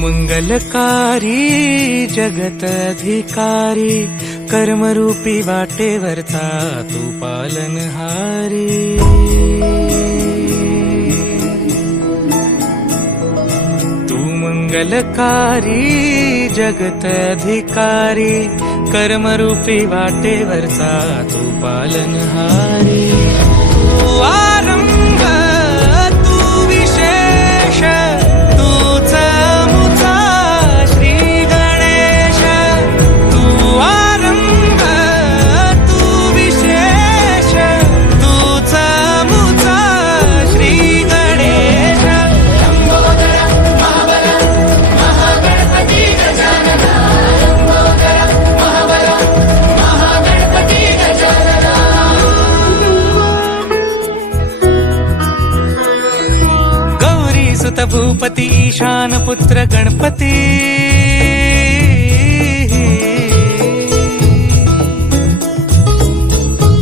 मंगलकारी जगत अधिकारी कर्मरूपी वाटेवरचा तू पालनहारी। तू मंगलकारी जगत अधिकारी कर्मरूपी वाटेवरचा तू पालनहारी। तू आरंभ तू विशेष तूच मुचा श्री गणेश। तू आरंभ तू विशेष तूच मुचा श्री गणेश। लंबोदर महाबल महागणपती गजानना। लंबोदर महाबल महागणपती गजानना। गौरी सुत भूपती ईशान पुत्र गणपती।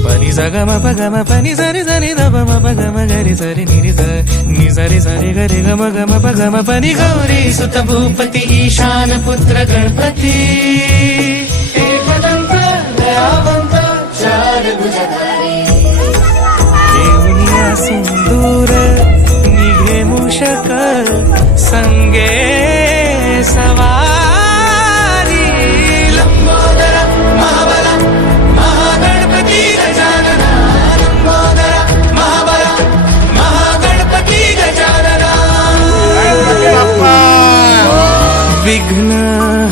पनि सगम पगम पनि सरि सरि ध म पगम गरि सरि नि सरि सरि गरि गम गम पगम पनि। गौरी सुत भूपती ईशान पुत्र गणपती। एकदंत दयावंत चार भुजधारी। देवनिया सिंदूर निघे मूषक संगे सवारी। लंबोदर महाबल महागणपती गजानना। लंबोदर महाबल महागणपती गजानना। विघ्न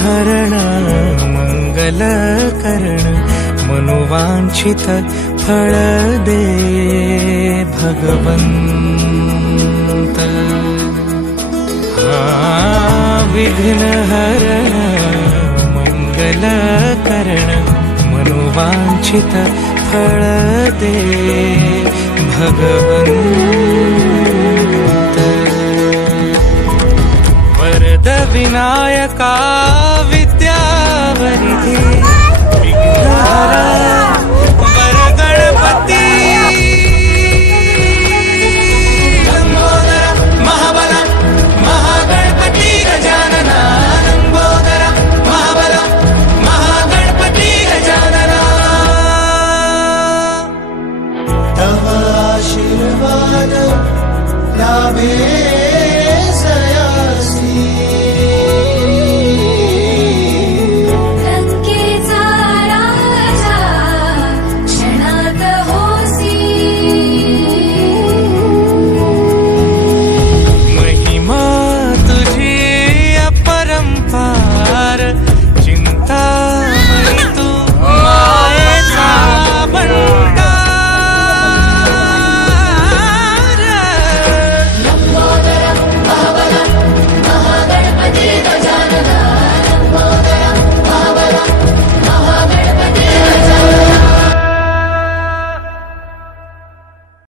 हरण मंगल करण मनोवांछित फळ दे भगवंत। विघ्न हरण मंगल करण मनोवांछित फळ दे भगवंत। वरद विनायका विद्यावरिधि विघ्नहरा